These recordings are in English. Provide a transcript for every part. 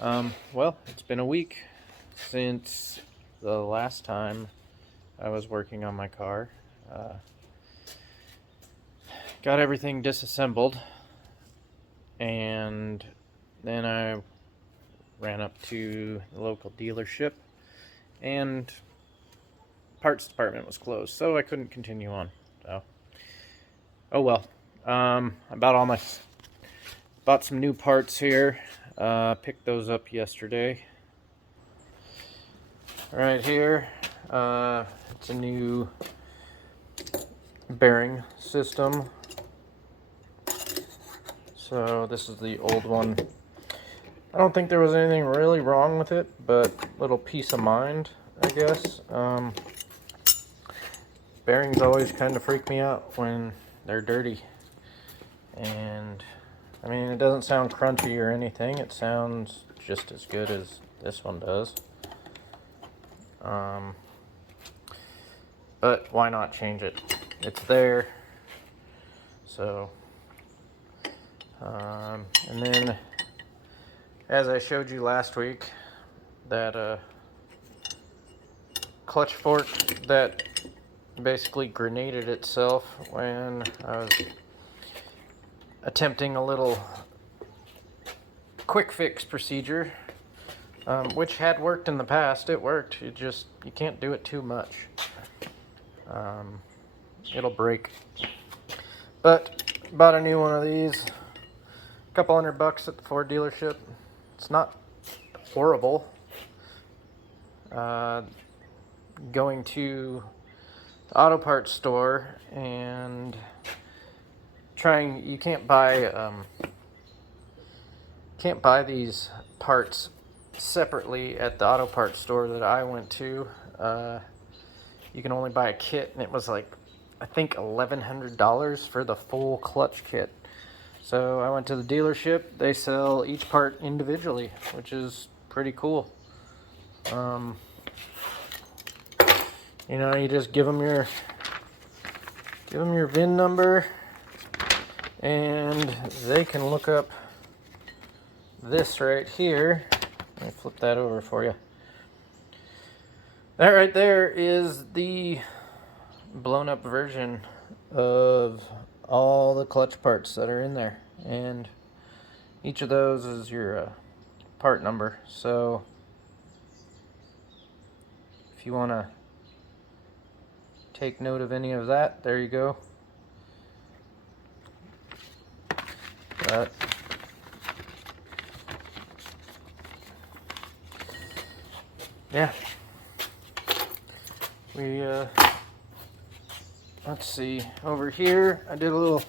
Well, it's been a week since the last time I was working on my car. Uh, got everything disassembled, and then I ran up to the local dealership, and parts department was closed, so I couldn't continue on. So, oh well. I bought some new parts here. Picked those up yesterday. Right here, it's a new bearing system. So this is the old one. I don't think there was anything really wrong with it, but little peace of mind, I guess. Bearings always kind of freak me out when they're dirty. And I mean, it doesn't sound crunchy or anything. It sounds just as good as this one does. But why not change it? It's there. So, and then, as I showed you last week, that clutch fork that basically grenaded itself when I was attempting a little quick fix procedure, which had worked in the past. It worked. You can't do it too much. It'll break. But bought a new one of these. A couple $100 at the Ford dealership. It's not horrible. Going to the auto parts store and you can't buy these parts separately at the auto parts store that I went to. You can only buy a kit, and it was like, I think $1,100 for the full clutch kit. So I went to the dealership. They sell each part individually, which is pretty cool. You know, you just give them your VIN number, and they can look up this right here. Let me flip that over for you. That right there is the blown up version of all the clutch parts that are in there, and each of those is your part number. So if you want to take note of any of that, there you go. But yeah, let's see, over here I did a little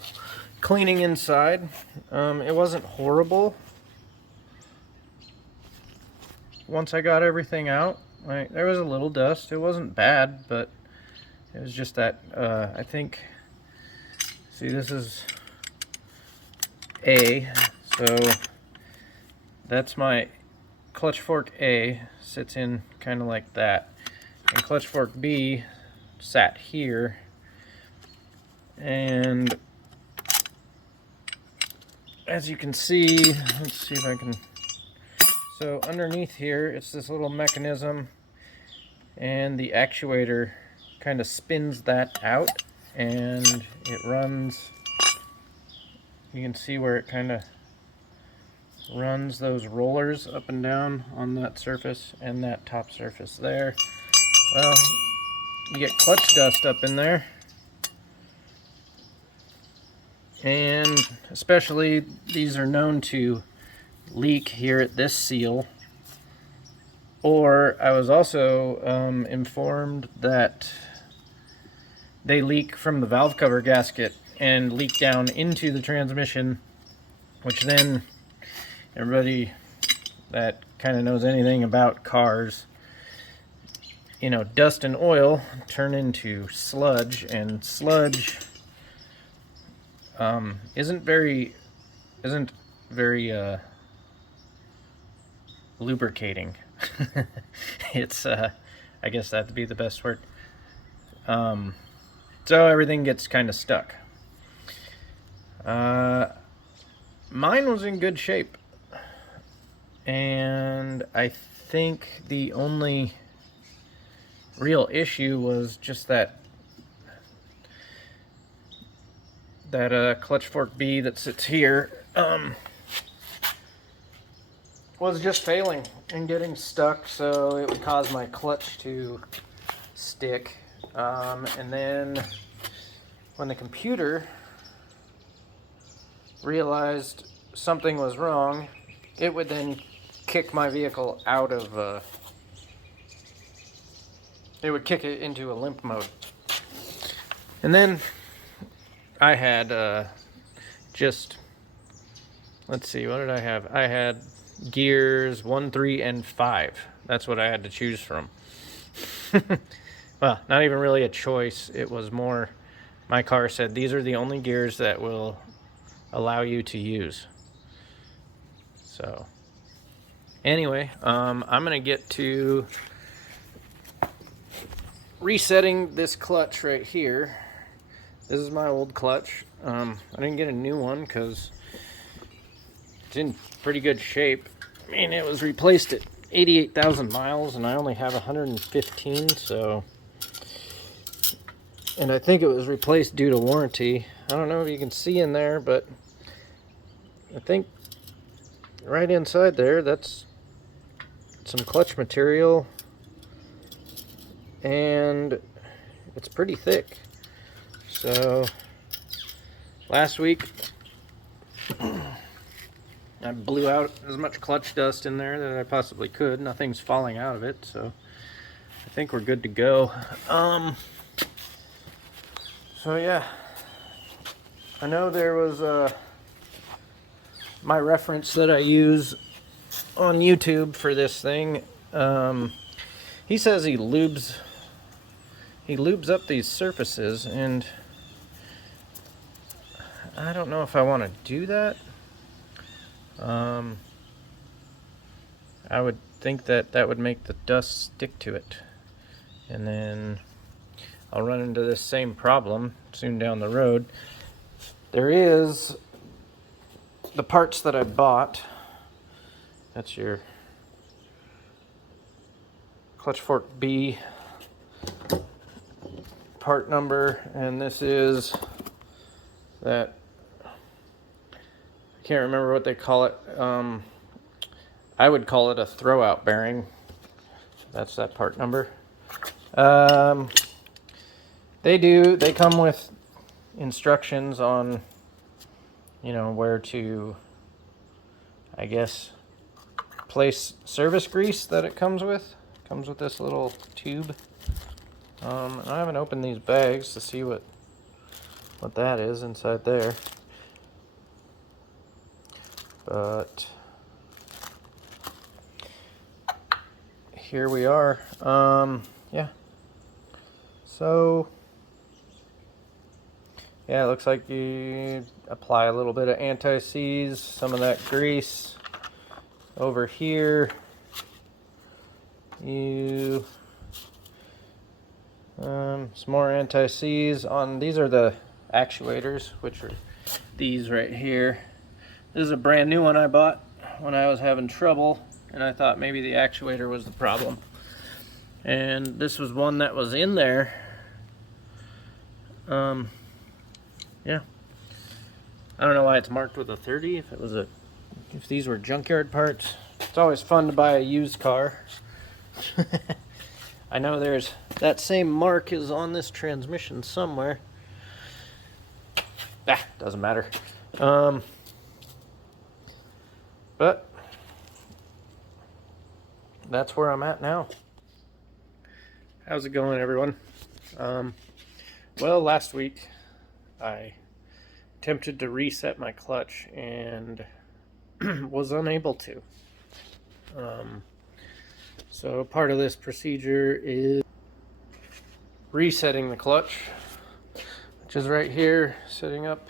cleaning inside. It wasn't horrible once I got everything out. There was a little dust. It wasn't bad, but it was just that I think, see, this is A, so that's my clutch fork A, sits in kind of like that, and clutch fork B sat here, and as you can see, let's see if I can, so underneath here it's this little mechanism, and the actuator kind of spins that out, and it runs, you can see where it kind of runs those rollers up and down on that surface and that top surface there. Well, you get clutch dust up in there, and especially these are known to leak here at this seal. Or I was also informed that they leak from the valve cover gasket and leak down into the transmission, which then everybody that kind of knows anything about cars, you know, dust and oil turn into sludge, and sludge isn't very lubricating. It's I guess that'd be the best word. So everything gets kind of stuck. Mine was in good shape. and I think the only real issue was just that clutch fork B that sits here was just failing and getting stuck, so it would cause my clutch to stick. And then when the computer realized something was wrong, it would then kick my vehicle out of it would kick it into a limp mode. And then I had just, let's see, what did I have? I had gears 1, 3, and 5. That's what I had to choose from. Well, not even really a choice. It was more, my car said these are the only gears that will allow you to use. So anyway, I'm gonna get to resetting this clutch right here. This is my old clutch. I didn't get a new one because it's in pretty good shape. I mean, it was replaced at 88,000 miles and I only have 115, so. And I think it was replaced due to warranty. I don't know if you can see in there, but I think right inside there, that's some clutch material. And it's pretty thick. So last week I blew out as much clutch dust in there that I possibly could. Nothing's falling out of it, so I think we're good to go. So yeah, I know there was my reference that I use on YouTube for this thing. He says he lubes up these surfaces, and I don't know if I want to do that. I would think that would make the dust stick to it, and then I'll run into this same problem soon down the road. There is the parts that I bought. That's your clutch fork B part number, and this is that, I can't remember what they call it. I would call it a throwout bearing. That's that part number. They come with instructions on, you know, where to, I guess, place service grease that it comes with. It comes with this little tube. I haven't opened these bags to see what that is inside there. But here we are. Yeah. So yeah, it looks like you apply a little bit of anti-seize, some of that grease over here. You some more anti-seize on, these are the actuators, which are these right here. This is a brand new one I bought when I was having trouble, and I thought maybe the actuator was the problem. And this was one that was in there. Yeah. I don't know why it's marked with a 30. If these were junkyard parts. It's always fun to buy a used car. I know there's that same mark is on this transmission somewhere. Doesn't matter. But that's where I'm at now. How's it going, everyone? Well, last week I attempted to reset my clutch and was unable to. So part of this procedure is resetting the clutch, which is right here, sitting up,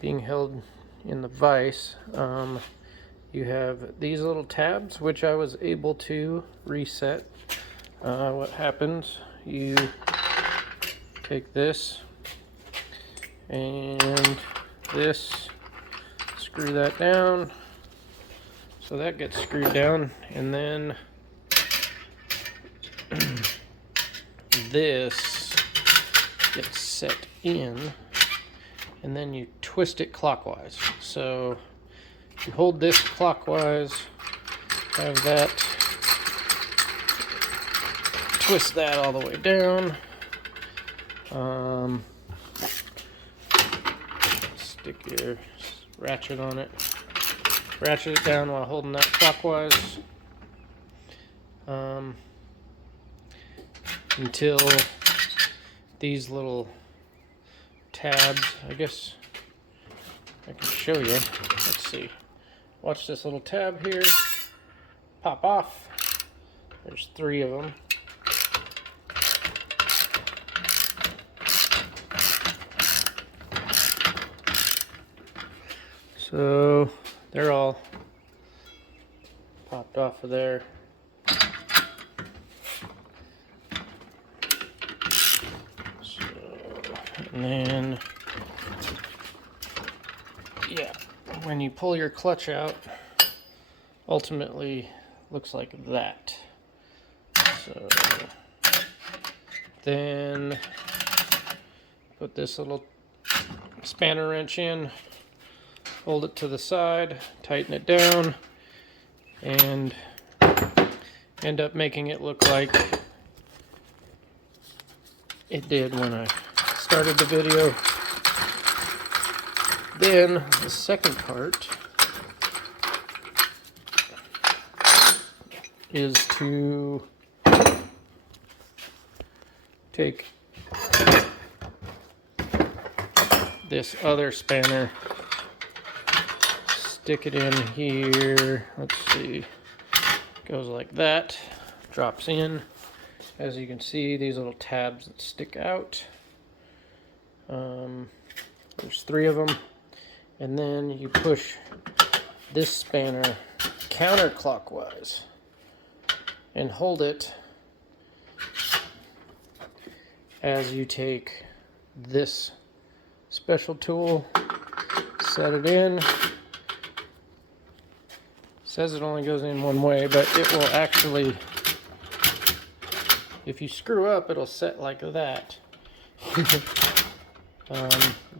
being held in the vise. You have these little tabs, which I was able to reset. What happens, you take this and this, screw that down, So that gets screwed down, and then this gets set in, and then you twist it clockwise. So you hold this clockwise, have that, twist that all the way down. Stick your ratchet on it. Ratchet it down while holding that clockwise. Until these little tabs, I guess I can show you. Let's see. Watch this little tab here pop off. There's 3 of them. So they're all popped off of there. So, and then, yeah, when you pull your clutch out, ultimately looks like that. So then put this little spanner wrench in, hold it to the side, tighten it down, and end up making it look like it did when I started the video. Then the second part is to take this other spanner, stick it in here. Let's see, goes like that, drops in. As you can see, these little tabs that stick out. There's 3 of them, and then you push this spanner counterclockwise and hold it as you take this special tool, set it in. Says it only goes in one way, but it will actually, if you screw up, it'll set like that.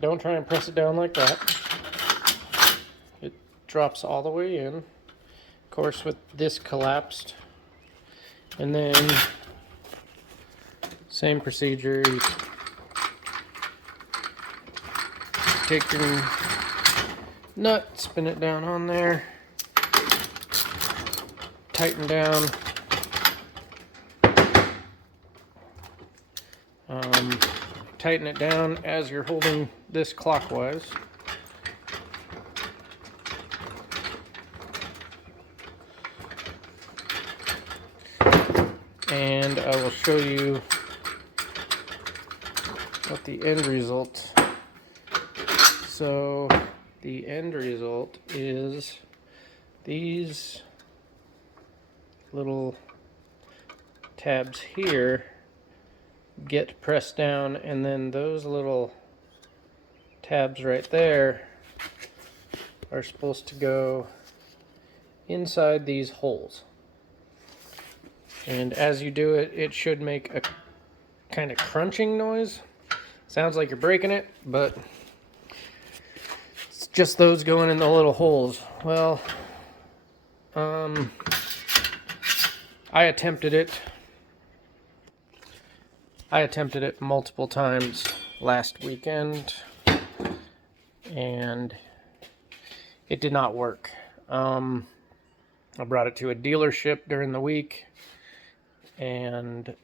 Don't try and press it down like that. It drops all the way in. Of course, with this collapsed. And then, same procedure. You take your nut, spin it down on there, tighten down. Tighten it down as you're holding this clockwise. And I will show you what the end result. So the end result is these little tabs here get pressed down, and then those little tabs right there are supposed to go inside these holes. And as you do it, it should make a kind of crunching noise. Sounds like you're breaking it, but it's just those going in the little holes. Well, I attempted it multiple times last weekend, and it did not work. I brought it to a dealership during the week and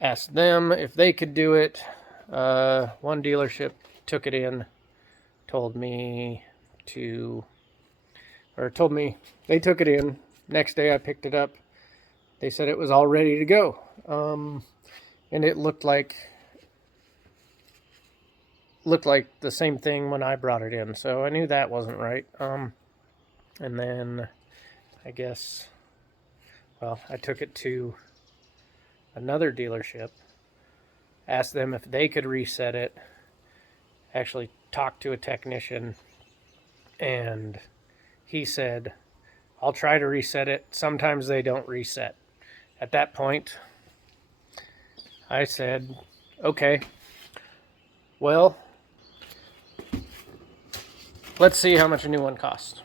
asked them if they could do it. One dealership took it in, told me they took it in. Next day I picked it up. They said it was all ready to go. And it looked like the same thing when I brought it in. So I knew that wasn't right. And then I guess, well, I took it to another dealership, asked them if they could reset it, actually talked to a technician, and he said, I'll try to reset it. Sometimes they don't reset. At that point, I said, okay, well, let's see how much a new one costs.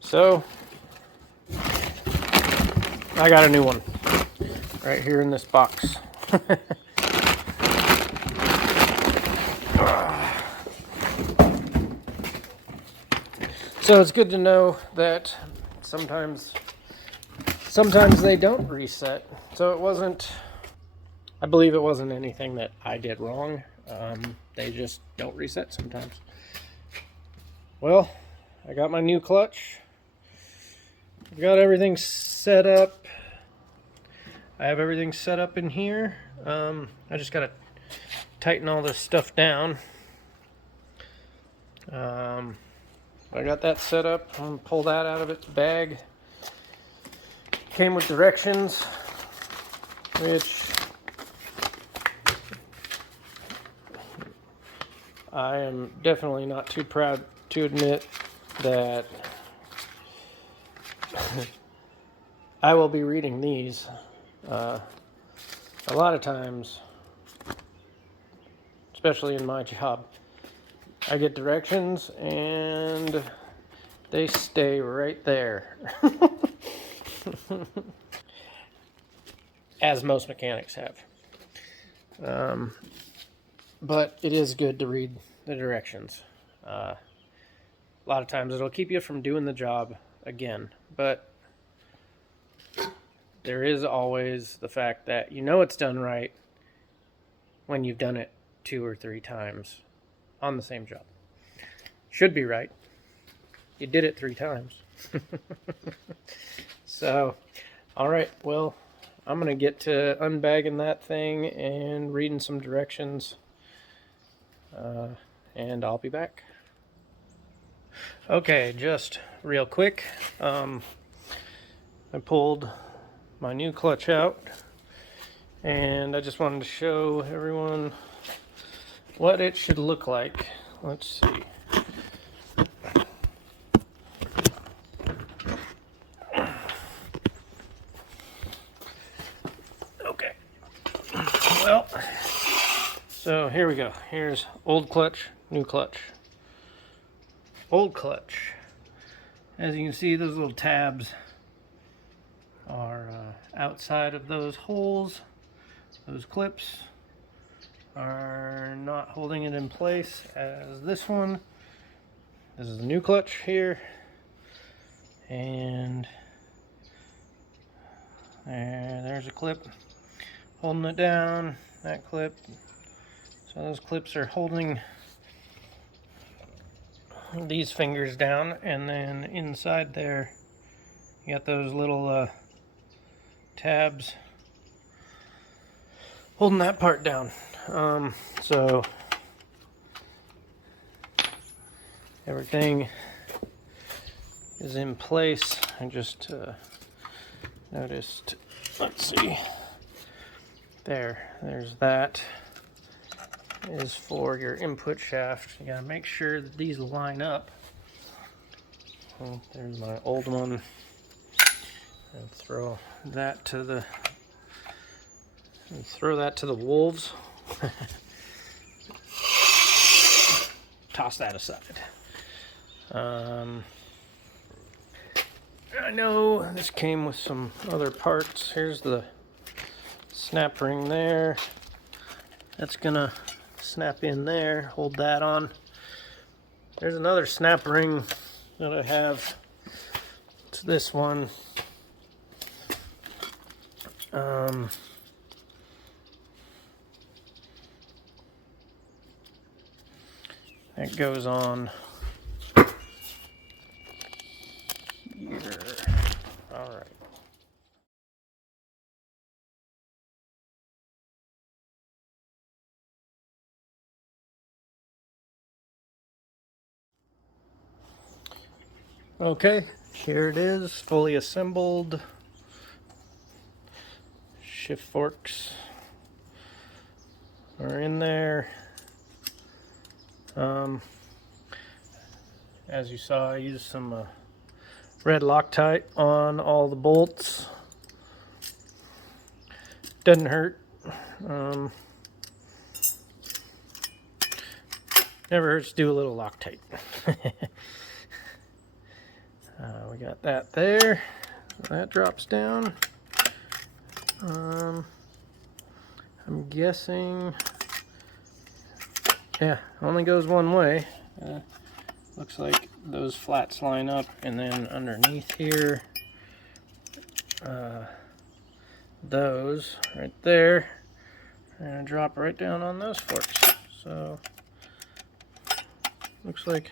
So, I got a new one right here in this box. So it's good to know that sometimes they don't reset. So it wasn't, I believe it wasn't anything that I did wrong. They just don't reset sometimes. Well, I got my new clutch. I've got everything set up. I have everything set up in here. I just gotta tighten all this stuff down. I got that set up. I'm gonna pull that out of its bag. Came with directions, which I am definitely not too proud to admit that I will be reading these. A lot of times, especially in my job, I get directions and they stay right there. As most mechanics have. But it is good to read the directions. A lot of times it'll keep you from doing the job again. But there is always the fact that you know it's done right when you've done it 2 or 3 times on the same job. Should be right. You did it 3 times. So, all right, well, I'm going to get to unbagging that thing and reading some directions, and I'll be back. Okay, just real quick, I pulled my new clutch out, and I just wanted to show everyone what it should look like. Let's see. Okay. Well, so here we go. Here's old clutch, new clutch. Old clutch. As you can see, those little tabs are outside of those holes. Those clips are not holding it in place as this one. This is the new clutch here. And there's a clip holding it down, that clip. So those clips are holding these fingers down, and then inside there you got those little tabs holding that part down. So everything is in place. I just noticed, let's see, there's that is for your input shaft. You gotta make sure that these line up. Well, there's my old one, and throw that to the wolves. Toss that aside. I know this came with some other parts. Here's the snap ring there. That's gonna snap in there, hold that on. There's another snap ring that I have. It's this one. That goes on here. All right. Okay, here it is, fully assembled. Shift forks are in there. As you saw, I used some red Loctite on all the bolts. Doesn't hurt. Never hurts to do a little Loctite. We got that there. That drops down. I'm guessing, yeah, only goes one way. Looks like those flats line up, and then underneath here, those right there are gonna drop right down on those forks. So looks like,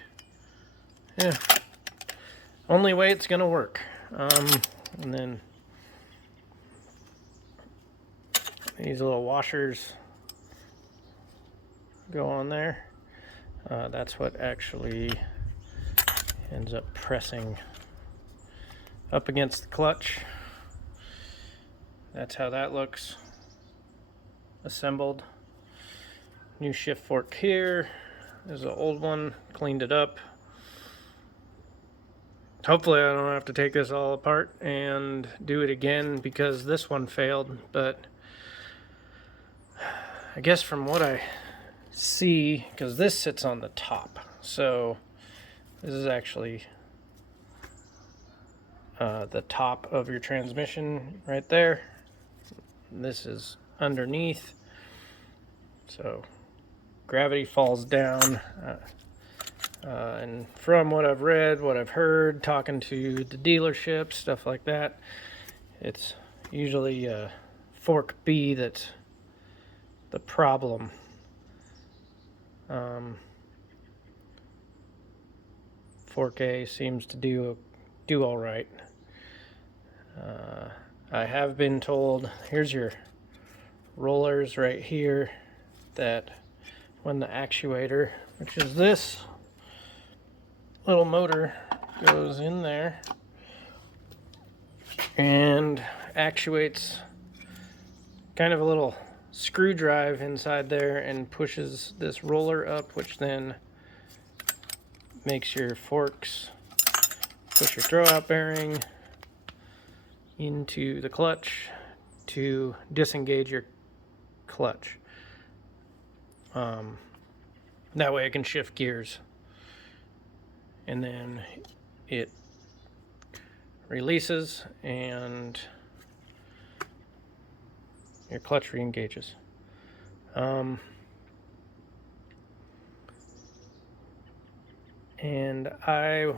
yeah, only way it's gonna work. And then these little washers go on there. That's what actually ends up pressing up against the clutch. That's how that looks assembled. New shift fork here. There's an old one, cleaned it up. Hopefully I don't have to take this all apart and do it again because this one failed, but I guess from what I see, because this sits on the top, so this is actually the top of your transmission right there. This is underneath, so gravity falls down. And from what I've read, what I've heard, talking to the dealership, stuff like that, it's usually fork B that's the problem. Fork A seems to do all right. I have been told, here's your rollers right here, that when the actuator, which is this little motor, goes in there and actuates kind of a little screw drive inside there and pushes this roller up, which then makes your forks push your throwout bearing into the clutch to disengage your clutch. That way it can shift gears, and then it releases and your clutch re-engages. And I,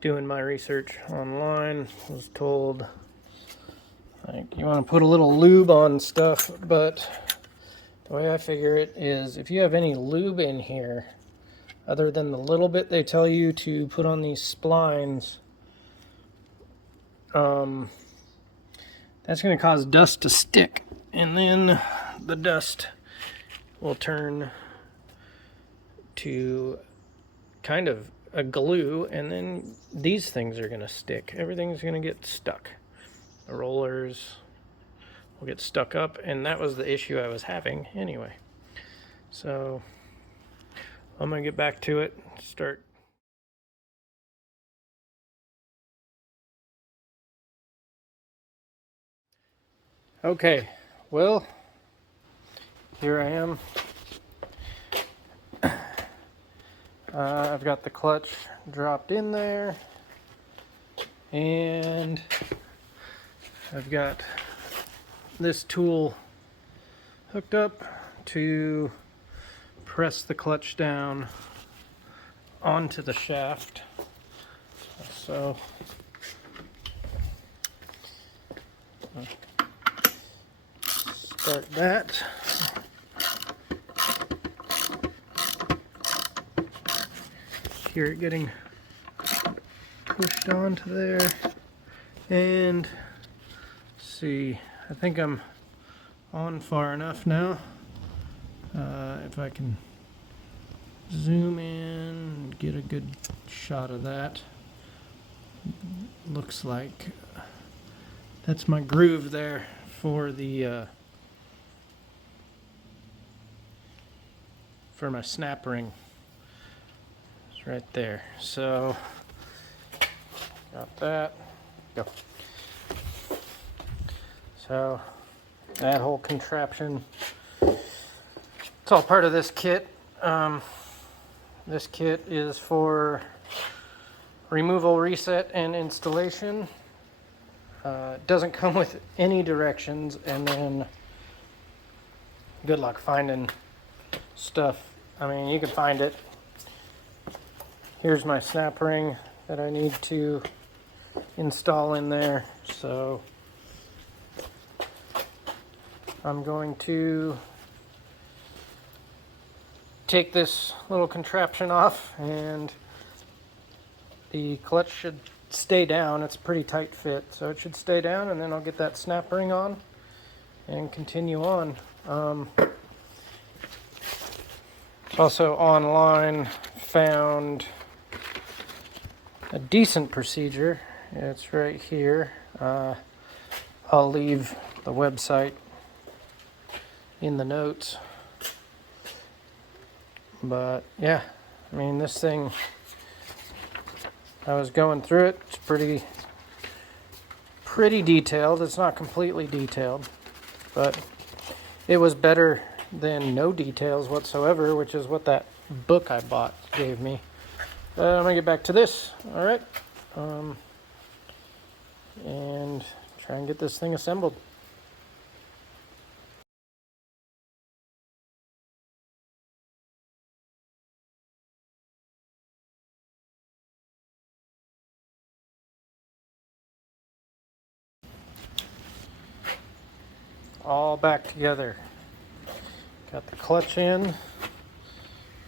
doing my research online, was told, like, you want to put a little lube on stuff, but the way I figure it is if you have any lube in here, other than the little bit they tell you to put on these splines, that's going to cause dust to stick, and then the dust will turn to kind of a glue, and then these things are going to stick. Everything's going to get stuck. The rollers will get stuck up, and that was the issue I was having anyway. So I'm going to get back to it, start. Okay, well, here I am. I've got the clutch dropped in there, and I've got this tool hooked up to press the clutch down onto the shaft. So start that. Hear it getting pushed onto there, and see, I think I'm on far enough now. If I can zoom in and get a good shot of that, looks like that's my groove there for the for my snap ring. It's right there. So Got that. Go. So that whole contraption, it's all part of this kit. This kit is for removal, reset, and installation. It doesn't come with any directions, and then good luck finding stuff. I mean, you can find it. Here's my snap ring that I need to install in there. So I'm going to take this little contraption off, and the clutch should stay down. It's a pretty tight fit, so it should stay down, and then I'll get that snap ring on and continue on. Also online found a decent procedure. It's right here. I'll leave the website in the notes. But yeah, I mean, this thing, I was going through it. It's pretty detailed. It's not completely detailed, but it was better than no details whatsoever, which is what that book I bought gave me. I'm gonna get back to this. All right, and try and get this thing assembled. All back together. Got the clutch in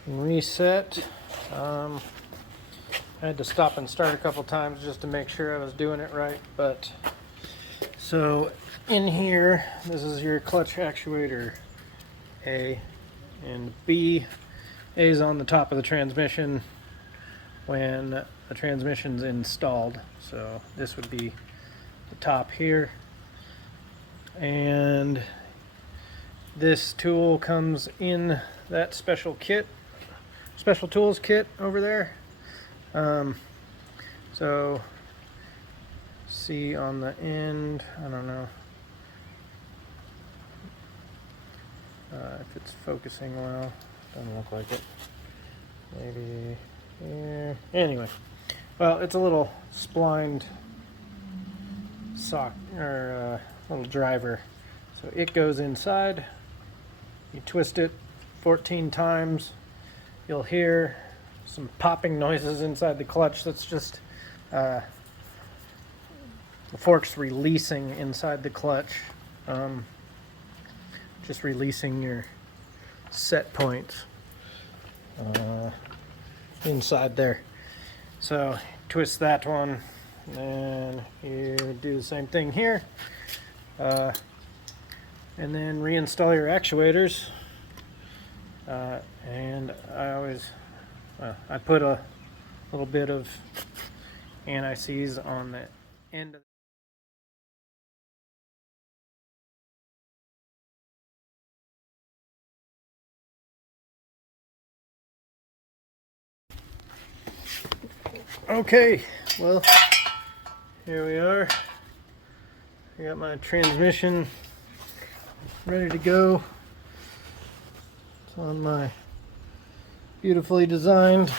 and reset. I had to stop and start a couple times just to make sure I was doing it right. But so in here, this is your clutch actuator, A, and B. A is on the top of the transmission when the transmission's installed. So this would be the top here. And this tool comes in that special tools kit over there. So see on the end, I don't know if it's focusing well. Doesn't look like it. Maybe here. Anyway, well, it's a little splined sock or little driver. So it goes inside. You twist it 14 times. You'll hear some popping noises inside the clutch. That's just the forks releasing inside the clutch. Just releasing your set points inside there. So twist that one, and you do the same thing here. And then reinstall your actuators. And I put a little bit of anti-seize on the end of Okay, well, here we are. I got my transmission ready to go. It's on my beautifully designed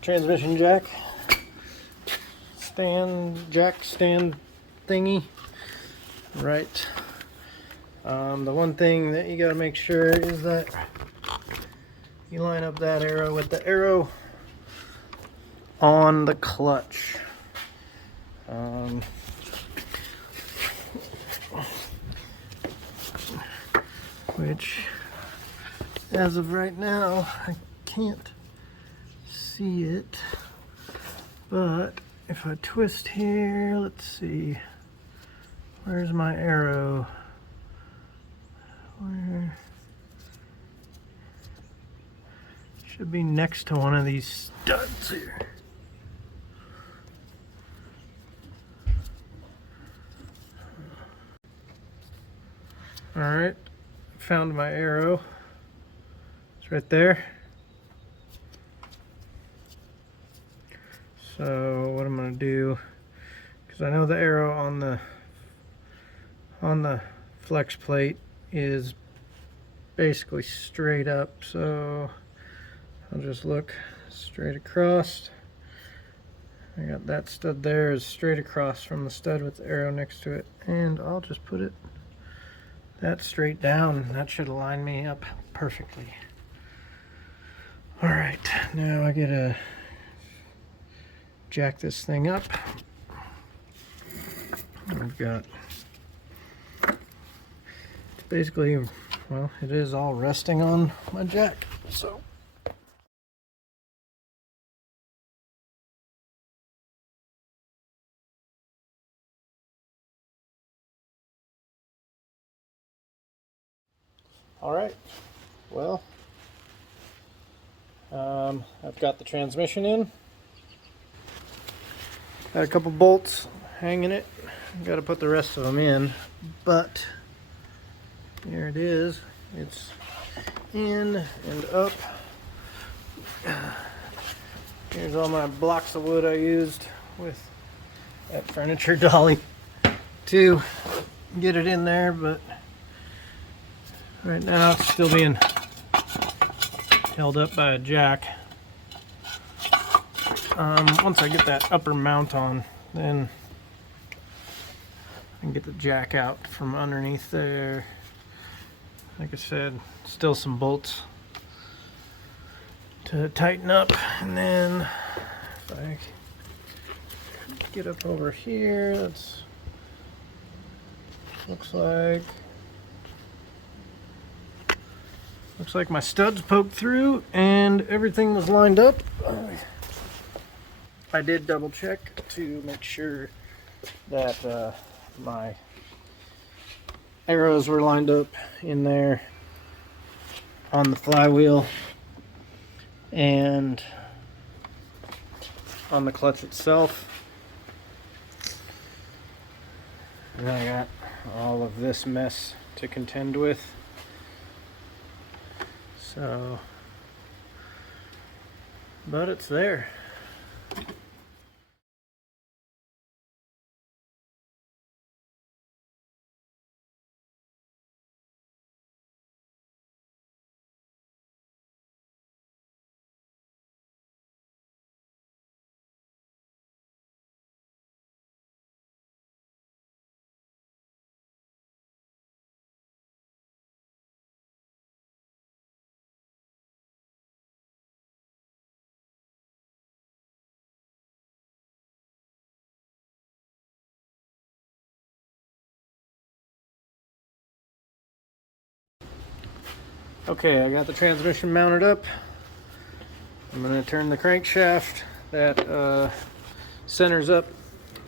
transmission jack stand thingy. Right. The one thing that you gotta make sure is that you line up that arrow with the arrow on the clutch. Which, as of right now, I can't see it. But if I twist here, let's see. Where's my arrow? Where? Should be next to one of these studs here. Alright, found my arrow. It's right there. So what I'm going to do, because I know the arrow on the flex plate is basically straight up, so I'll just look straight across. I got that stud there is straight across from the stud with the arrow next to it, and I'll just put it that straight down. That should align me up perfectly. All right, now I gotta jack this thing up. I've got, it's basically, well, it is all resting on my jack, so. All right, well, I've got the transmission in. Got a couple bolts hanging it. Got to put the rest of them in, but here it is. It's in and up. Here's all my blocks of wood I used with that furniture dolly to get it in there, but right now it's still being held up by a jack. Once I get that upper mount on, then I can get the jack out from underneath there. Like I said, still some bolts to tighten up, and then if I get up over here, that's looks like my studs poked through and everything was lined up. I did double check to make sure that my arrows were lined up in there on the flywheel and on the clutch itself. And I got all of this mess to contend with. So, but it's there. Okay, I got the transmission mounted up. I'm going to turn the crankshaft that centers up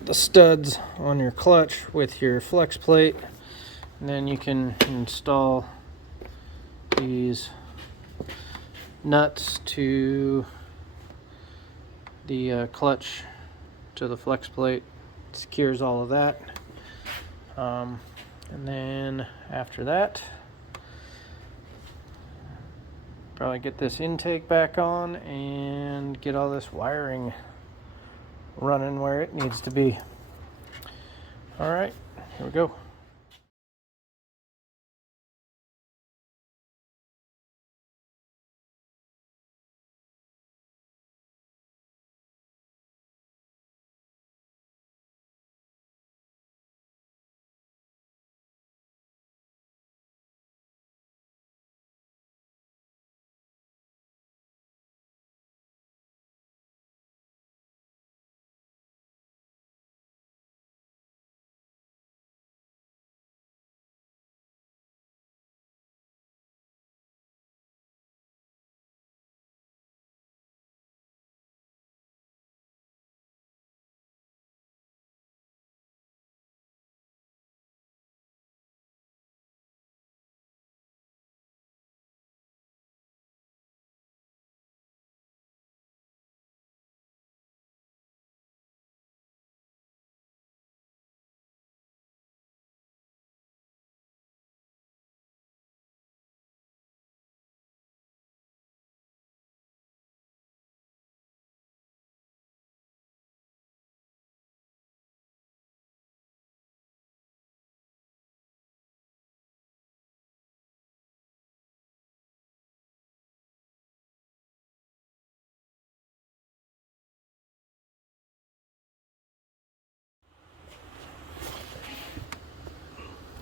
the studs on your clutch with your flex plate, and then you can install these nuts to the clutch to the flex plate. It secures all of that, and then after that, probably get this intake back on and get all this wiring running where it needs to be. All right, here we go.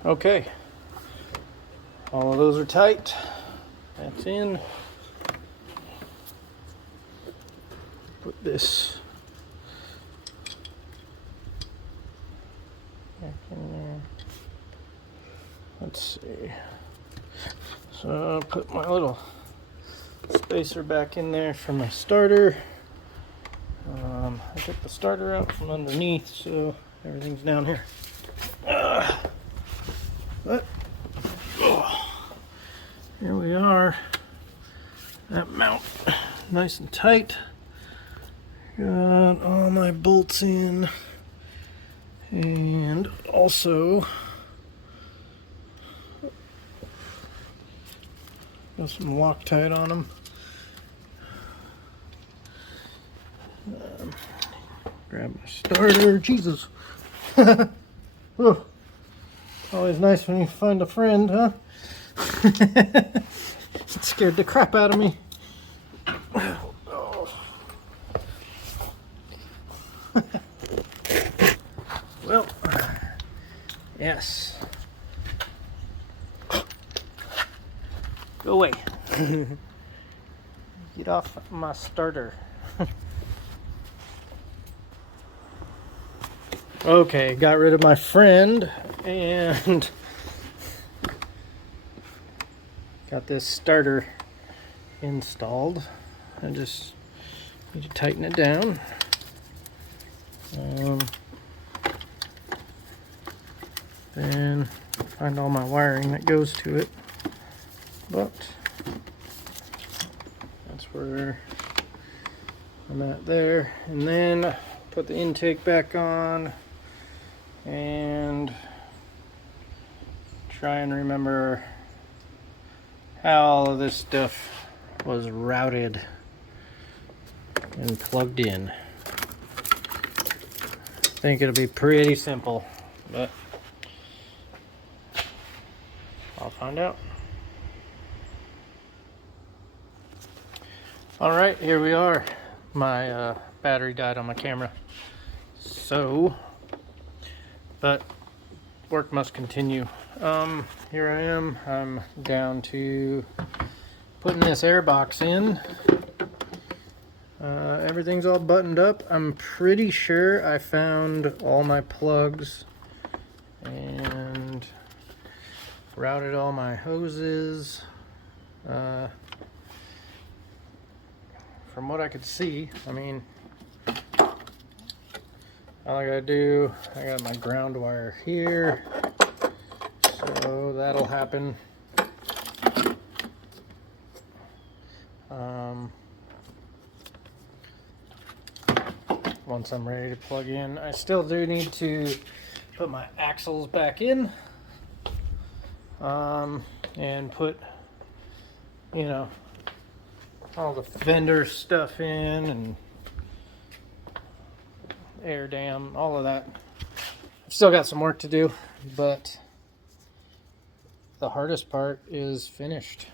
Okay, all of those are tight. That's in. Put this back in there. Let's see. So I'll put my little spacer back in there for my starter. I took the starter out from underneath, so everything's down here. But here we are. That mount nice and tight. Got all my bolts in, and also got some Loctite on them. Grab my starter. Jesus. Oh, always nice when you find a friend, huh? It scared the crap out of me. Oh. Well, yes. Go away. Get off my starter. Okay, got rid of my friend and got this starter installed. I just need to tighten it down. Then find all my wiring that goes to it. But that's where I'm at there. And then put the intake back on and try and remember how all of this stuff was routed and plugged in. I think it'll be pretty simple, but I'll find out. All right, here we are. My battery died on my camera. So, but work must continue. Here I am. I'm down to putting this air box in. Everything's all buttoned up. I'm pretty sure I found all my plugs and routed all my hoses. From what I could see, I mean, all I gotta do, I got my ground wire here, so that'll happen. Once I'm ready to plug in, I still do need to put my axles back in, and put, you know, all the fender stuff in and air dam, all of that. I've still got some work to do, but the hardest part is finished.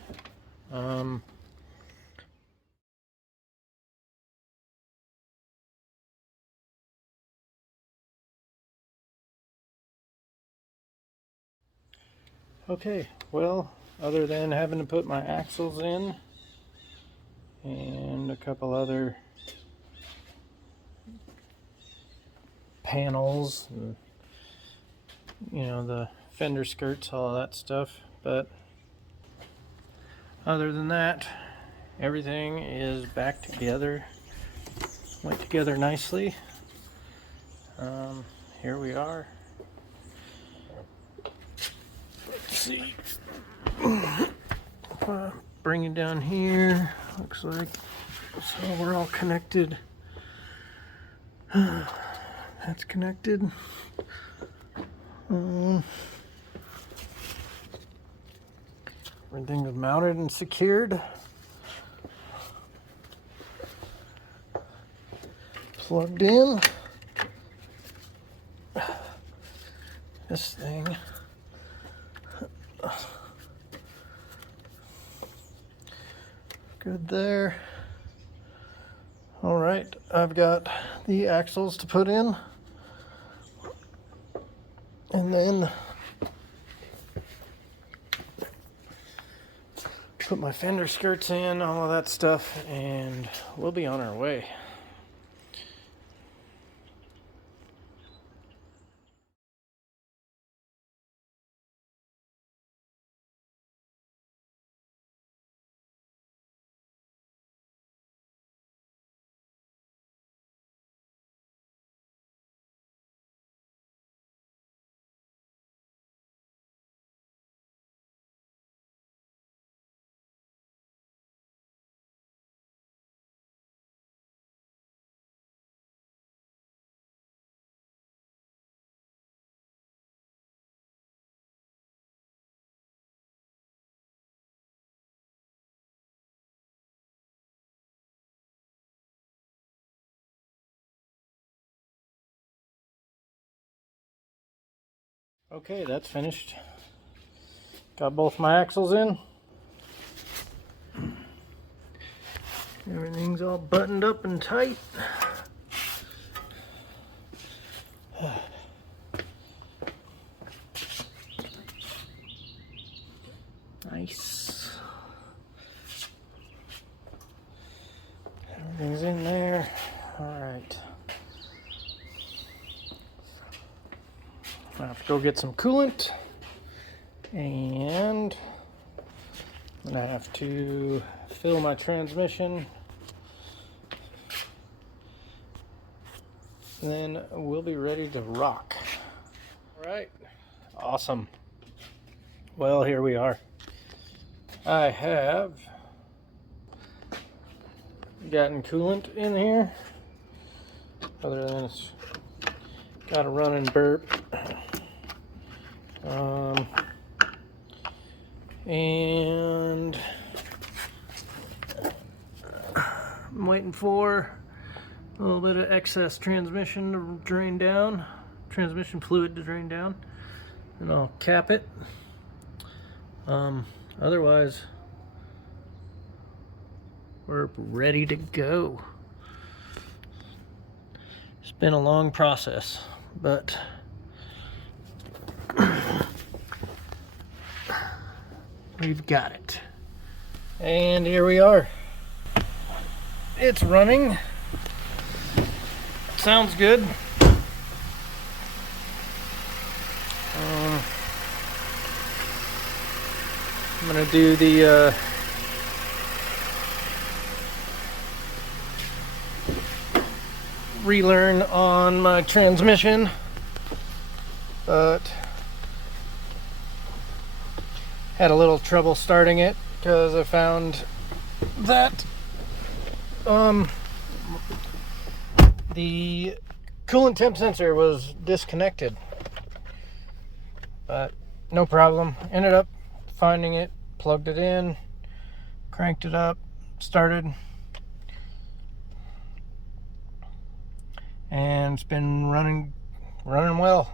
Okay, well, other than having to put my axles in and a couple other panels and, you know, the fender skirts, all of that stuff, but other than that, everything is back together, went together nicely. Here we are. Let's see. Bring it down here. Looks like so we're all connected. That's connected. Everything is mounted and secured. Plugged in. This thing. Good there. All right, I've got the axles to put in. And then put my fender skirts in, all of that stuff, and we'll be on our way. Okay, that's finished. Got both my axles in. Everything's all buttoned up and tight. Nice. Everything's in there. All right. I have to go get some coolant, and I'm gonna have to fill my transmission. Then we'll be ready to rock. All right. Awesome. Well, here we are. I have gotten coolant in here, other than it's got a running burp. And I'm waiting for a little bit of excess transmission to drain down, transmission fluid to drain down, and I'll cap it. Otherwise, we're ready to go. It's been a long process, but we've got it. And here we are. It's running. Sounds good. I'm gonna do the relearn on my transmission, but had a little trouble starting it because I found that the coolant temp sensor was disconnected, but no problem. Ended up finding it, plugged it in, cranked it up, started, and it's been running well.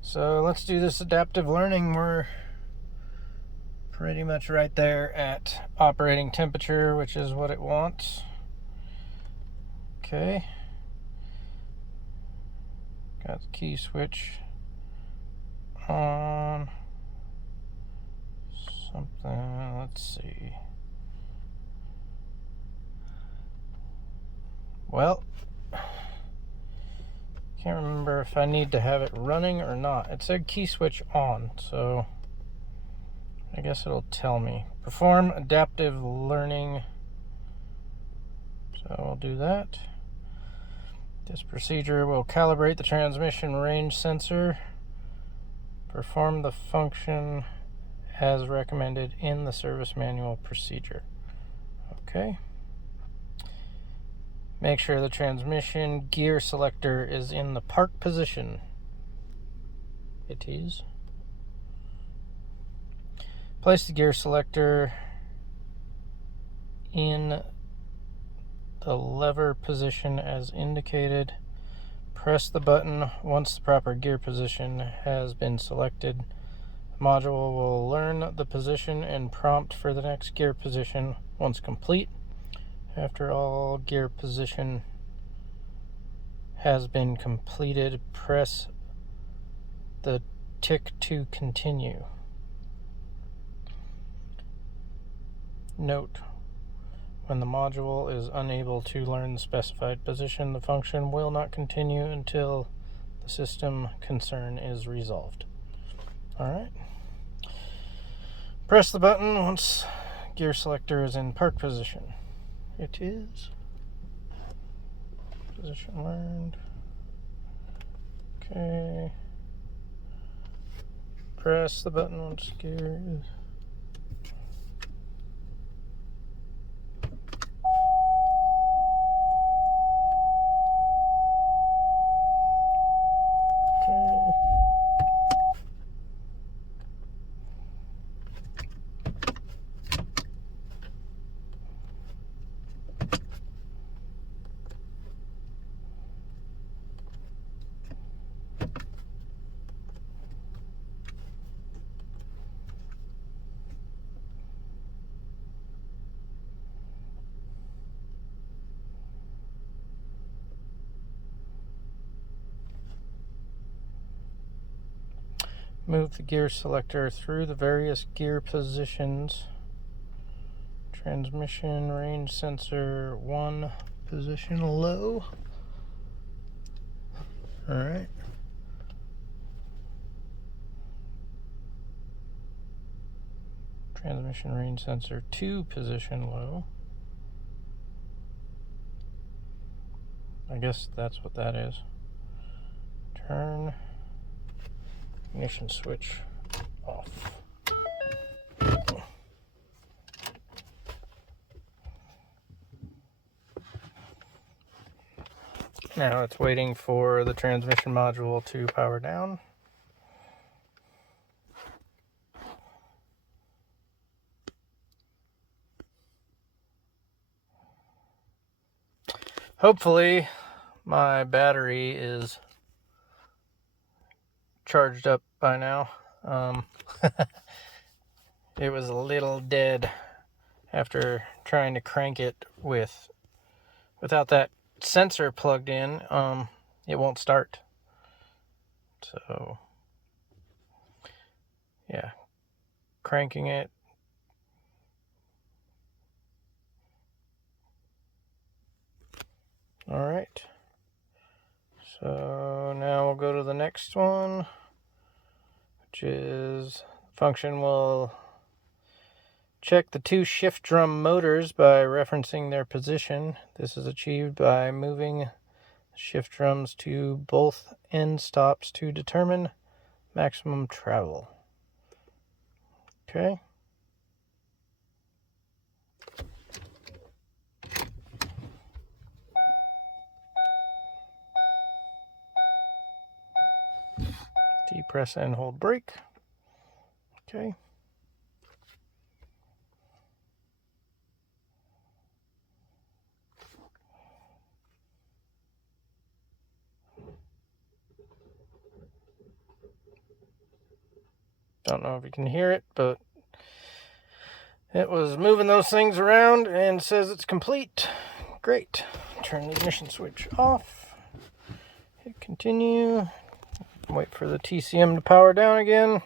So let's do this adaptive learning. We're pretty much right there at operating temperature, which is what it wants. Okay, got the key switch on. Something, let's see. Well, can't remember if I need to have it running or not. It said key switch on, so I guess it'll tell me. Perform adaptive learning. So I'll do that. This procedure will calibrate the transmission range sensor. Perform the function as recommended in the service manual procedure. Okay. Make sure the transmission gear selector is in the park position. It is. Place the gear selector in the lever position as indicated. Press the button once the proper gear position has been selected. The module will learn the position and prompt for the next gear position once complete. After all gear position has been completed, press the tick to continue. Note: when the module is unable to learn the specified position, the function will not continue until the system concern is resolved. Alright. Press the button once gear selector is in park position. It is. Position learned. Okay. Press the button once gear is... Okay. Move the gear selector through the various gear positions. Transmission range sensor 1, position low. Alright. Transmission range sensor 2, position low. I guess that's what that is. Turn ignition switch off. Now it's waiting for the transmission module to power down. Hopefully my battery is charged up by now. It was a little dead after trying to crank it without that sensor plugged in. It won't start. So yeah, cranking it. All right. So now we'll go to the next one, which is function will check the 2 shift drum motors by referencing their position. This is achieved by moving shift drums to both end stops to determine maximum travel. Okay. Depress and hold brake. Okay. Don't know if you can hear it, but it was moving those things around and says it's complete. Great. Turn the ignition switch off. Hit continue. Wait for the TCM to power down again.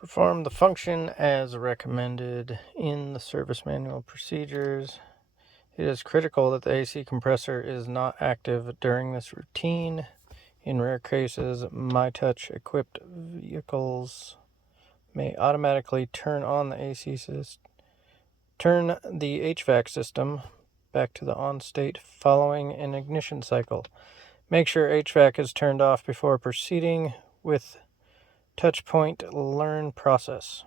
Perform the function as recommended in the service manual procedures. It is critical that the AC compressor is not active during this routine. In rare cases, MyTouch equipped vehicles may automatically turn on the AC system. Turn the HVAC system back to the on state following an ignition cycle. Make sure HVAC is turned off before proceeding with touch point learn process.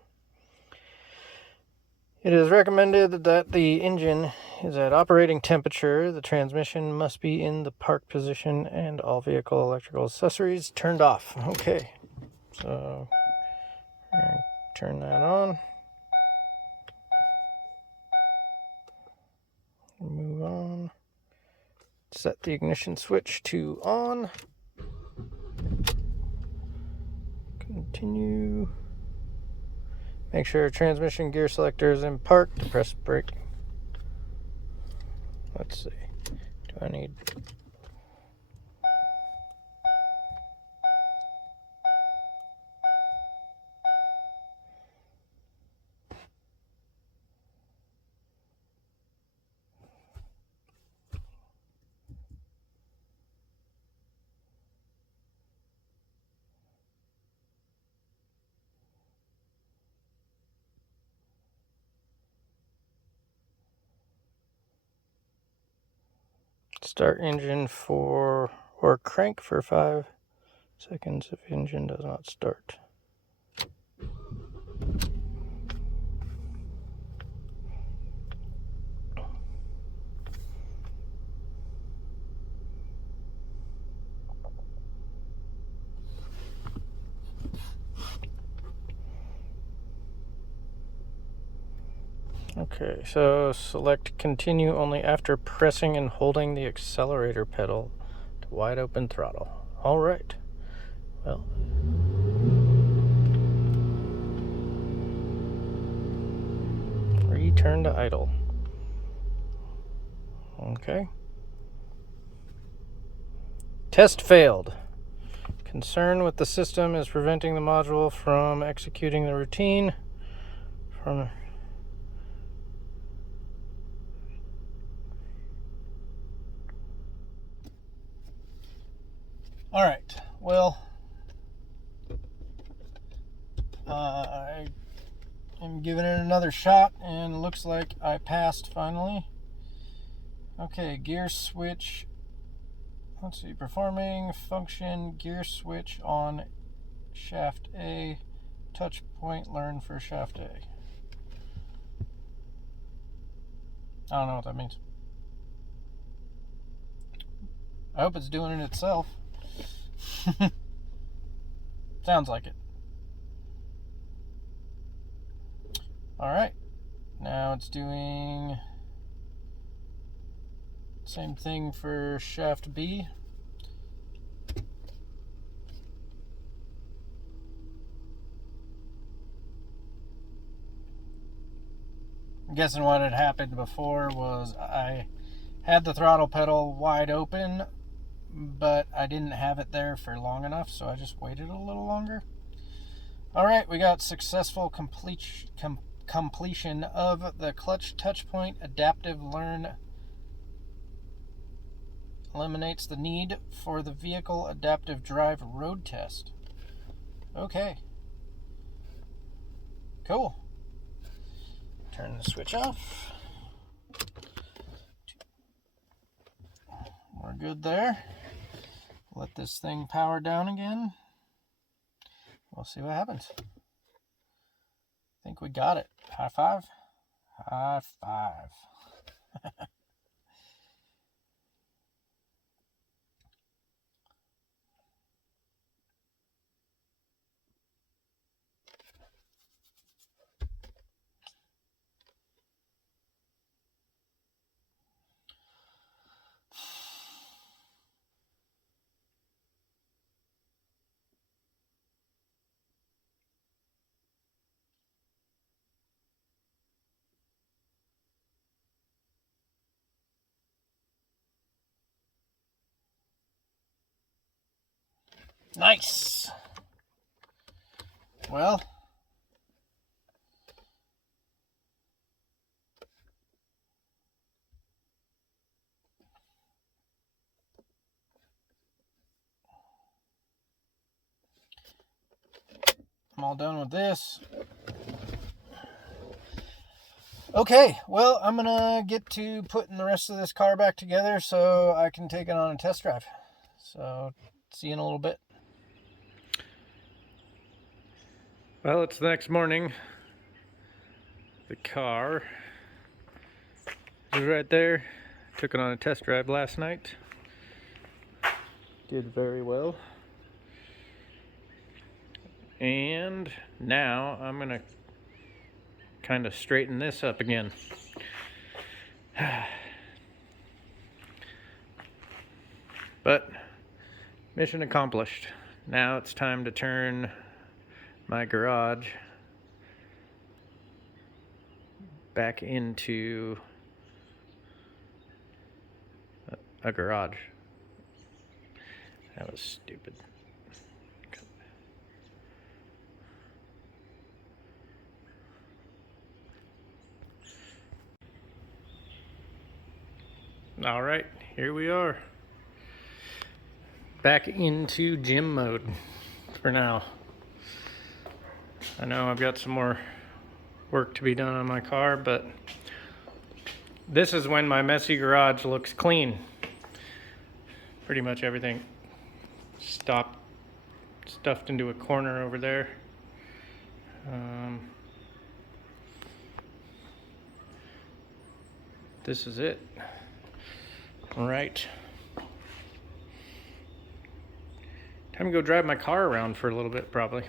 It is recommended that the engine is at operating temperature. The transmission must be in the park position and all vehicle electrical accessories turned off. Okay, so turn that on. Move on. Set the ignition switch to on. Continue. Make sure transmission gear selector is in park. Press brake. Let's see. Do I need... Start engine for, or crank for 5 seconds if engine does not start. Okay, so select continue only after pressing and holding the accelerator pedal to wide open throttle. All right. Well, return to idle. Okay. Test failed. Concern with the system is preventing the module from executing the routine from... All right, well, I am giving it another shot, and it looks like I passed finally. Okay, gear switch. Let's see, performing function gear switch on shaft A. Touch point learn for shaft A. I don't know what that means. I hope it's doing it itself. Sounds like it. Alright, now it's doing same thing for shaft B. I'm guessing what had happened before was I had the throttle pedal wide open, but I didn't have it there for long enough, so I just waited a little longer. Alright, we got successful completion of the clutch touchpoint adaptive learn. Eliminates the need for the vehicle adaptive drive road test. Okay. Cool. Turn the switch off. We're good there. Let this thing power down again. We'll see what happens. I think we got it. High five. High five. Nice. Well, I'm all done with this. Okay, well, I'm gonna get to putting the rest of this car back together so I can take it on a test drive. So, see you in a little bit. Well, it's the next morning. The car is right there. Took it on a test drive last night. Did very well. And now I'm gonna kind of straighten this up again. But mission accomplished. Now it's time to turn my garage back into a garage. That was stupid. All right, here we are. Back into gym mode for now. I know I've got some more work to be done on my car, but this is when my messy garage looks clean. Pretty much everything stuffed into a corner over there. This is it. All right. Time to go drive my car around for a little bit, probably.